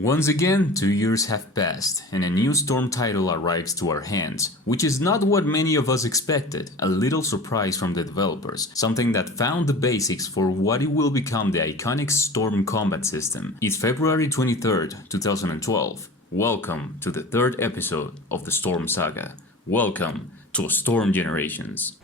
Once again, 2 years have passed, and a new Storm title arrives to our hands, which is not what many of us expected, a little surprise from the developers, something that found the basics for what it will become the iconic Storm combat system. It's February 23rd, 2012. Welcome to the third episode of the Storm saga. Welcome to Storm Generations.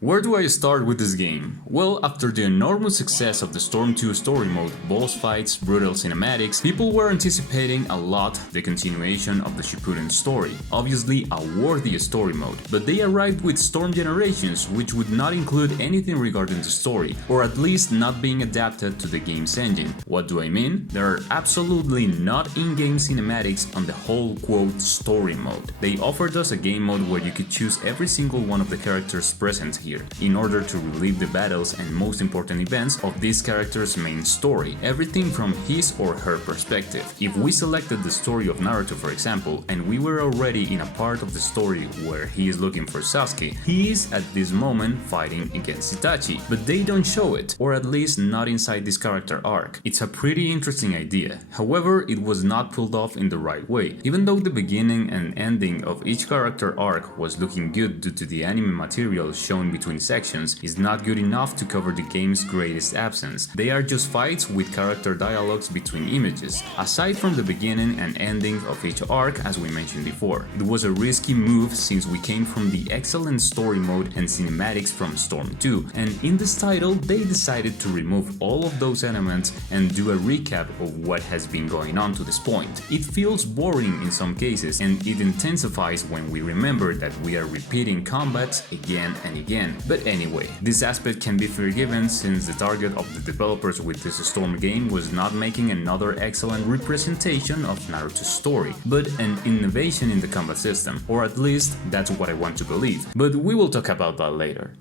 Where do I start with this game? Well, after the enormous success of the Storm 2 story mode, boss fights, brutal cinematics, people were anticipating a lot the continuation of the Shippuden story, obviously a worthy story mode, but they arrived with Storm Generations, which would not include anything regarding the story, or at least not being adapted to the game's engine. What do I mean? There are absolutely not in-game cinematics on the whole quote story mode. They offered us a game mode where you could choose every single one of the characters present here, in order to relive the battles and most important events of this character's main story, everything from his or her perspective. If we selected the story of Naruto, for example, and we were already in a part of the story where he is looking for Sasuke, he is at this moment fighting against Itachi, but they don't show it, or at least not inside this character arc. It's a pretty interesting idea, however it was not pulled off in the right way. Even though the beginning and ending of each character arc was looking good due to the anime material shown between sections, is not good enough to cover the game's greatest absence. They are just fights with character dialogues between images. Aside from the beginning and ending of each arc, as we mentioned before, it was a risky move since we came from the excellent story mode and cinematics from Storm 2, and in this title they decided to remove all of those elements and do a recap of what has been going on to this point. It feels boring in some cases, and it intensifies when we remember that we are repeating combats again and again. But anyway, this aspect can be forgiven since the target of the developers with this Storm game was not making another excellent representation of Naruto's story, but an innovation in the combat system, or at least that's what I want to believe, but we will talk about that later.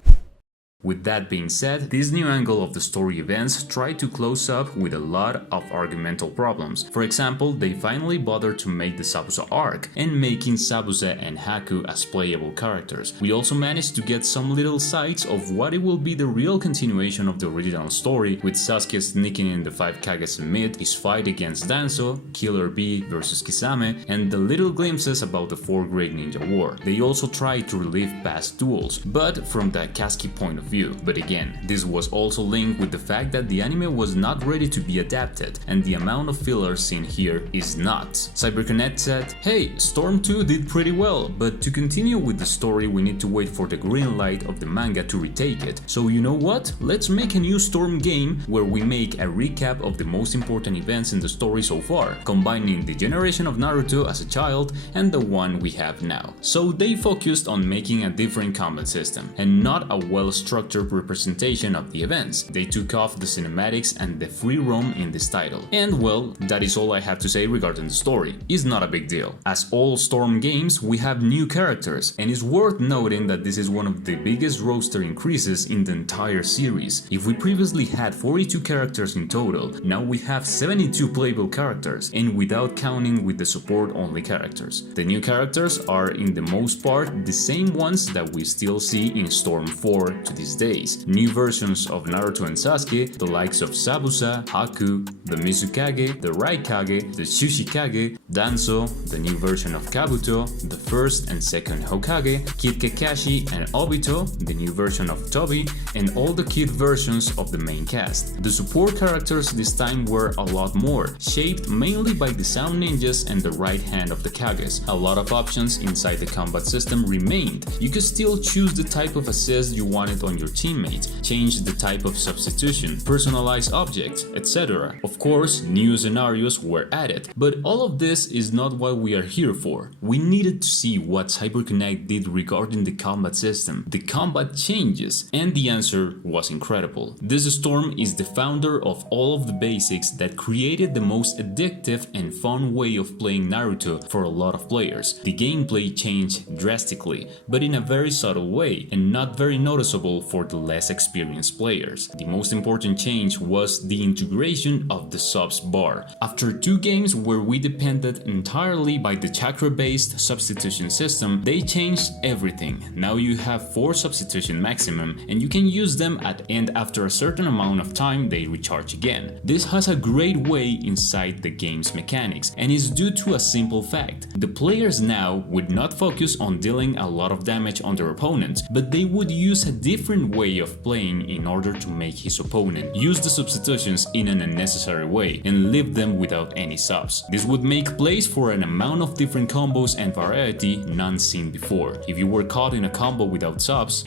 With that being said, this new angle of the story events tried to close up with a lot of argumental problems. For example, they finally bothered to make the Sabusa arc and making Sabusa and Haku as playable characters. We also managed to get some little sights of what it will be the real continuation of the original story, with Sasuke sneaking in the 5 Kages amid his fight against Danzo, Killer Bee vs Kisame, and the little glimpses about the 4th Great Ninja War. They also tried to relive past duels, but from the Akatsuki point of view. But again, this was also linked with the fact that the anime was not ready to be adapted, and the amount of filler seen here is nuts. CyberConnect said, "Hey, Storm 2 did pretty well, but to continue with the story we need to wait for the green light of the manga to retake it. So you know what? Let's make a new Storm game where we make a recap of the most important events in the story so far, combining the generation of Naruto as a child and the one we have now." So they focused on making a different combat system, and not a well-structured representation of the events. They took off the cinematics and the free roam in this title. And well, that is all I have to say regarding the story. It's not a big deal. As all Storm games, we have new characters, and it's worth noting that this is one of the biggest roster increases in the entire series. If we previously had 42 characters in total, now we have 72 playable characters, and without counting with the support-only characters. The new characters are, in the most part, the same ones that we still see in Storm 4 to this days. New versions of Naruto and Sasuke, the likes of Sabusa, Haku, the Mizukage, the Raikage, the Tsuchikage, Danzo, the new version of Kabuto, the first and second Hokage, Kid Kakashi and Obito, the new version of Tobi, and all the kid versions of the main cast. The support characters this time were a lot more, shaped mainly by the Sound Ninjas and the right hand of the Kages. A lot of options inside the combat system remained. You could still choose the type of assist you wanted on your teammates, change the type of substitution, personalize objects, etc. Of course, new scenarios were added, but all of this is not what we are here for. We needed to see what CyberConnect did regarding the combat system, the combat changes, and the answer was incredible. This Storm is the founder of all of the basics that created the most addictive and fun way of playing Naruto for a lot of players. The gameplay changed drastically, but in a very subtle way, and not very noticeable for the less experienced players. The most important change was the integration of the subs bar. After 2 games where we depended entirely by the chakra-based substitution system, they changed everything. Now you have 4 substitution maximum, and you can use them and after a certain amount of time they recharge again. This has a great way inside the game's mechanics, and is due to a simple fact. The players now would not focus on dealing a lot of damage on their opponents, but they would use a different way of playing in order to make his opponent use the substitutions in an unnecessary way and leave them without any subs. This would make plays for an amount of different combos and variety none seen before. If you were caught in a combo without subs,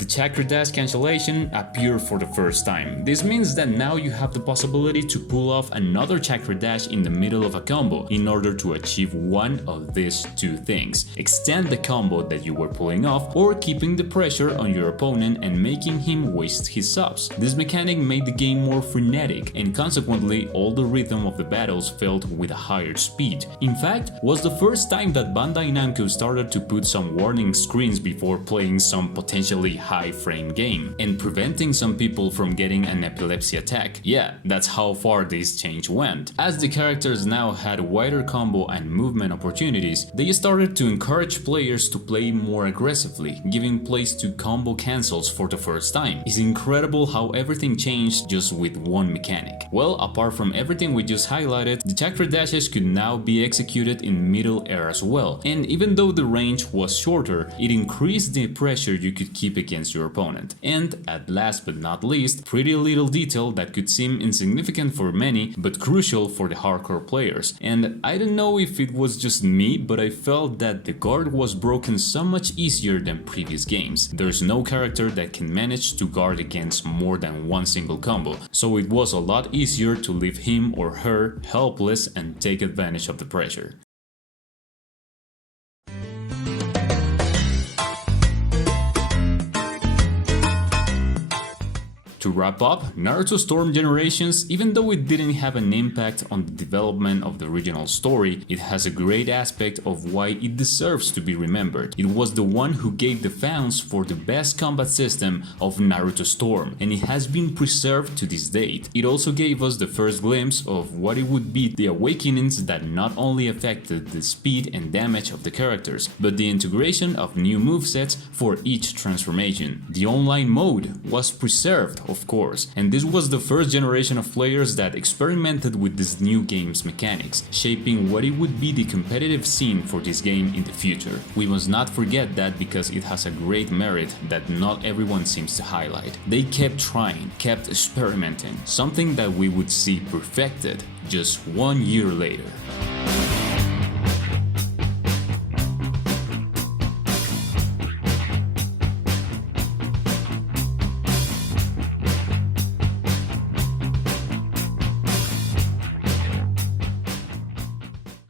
the chakra dash cancellation appeared for the first time. This means that now you have the possibility to pull off another chakra dash in the middle of a combo in order to achieve one of these 2 things: extend the combo that you were pulling off, or keeping the pressure on your opponent and making him waste his subs. This mechanic made the game more frenetic, and consequently all the rhythm of the battles felt with a higher speed. In fact, was the first time that Bandai Namco started to put some warning screens before playing some potentially high frame game and preventing some people from getting an epilepsy attack. Yeah, that's how far this change went. As the characters now had wider combo and movement opportunities, they started to encourage players to play more aggressively, giving place to combo cancels for the first time. It's incredible how everything changed just with one mechanic. Well, apart from everything we just highlighted, the chakra dashes could now be executed in middle air as well, and even though the range was shorter, it increased the pressure you could keep against your opponent. And at last but not least, pretty little detail that could seem insignificant for many but crucial for the hardcore players. And I don't know if it was just me, but I felt that the guard was broken so much easier than previous games. There's no character that can manage to guard against more than one single combo, so it was a lot easier to leave him or her helpless and take advantage of the pressure. To wrap up, Naruto Storm Generations, even though it didn't have an impact on the development of the original story, it has a great aspect of why it deserves to be remembered. It was the one who gave the fans for the best combat system of Naruto Storm, and it has been preserved to this date. It also gave us the first glimpse of what it would be the awakenings that not only affected the speed and damage of the characters, but the integration of new movesets for each transformation. The online mode was preserved, of course, and this was the first generation of players that experimented with this new game's mechanics, shaping what it would be the competitive scene for this game in the future. We must not forget that because it has a great merit that not everyone seems to highlight. They kept trying, kept experimenting, something that we would see perfected just 1 year later.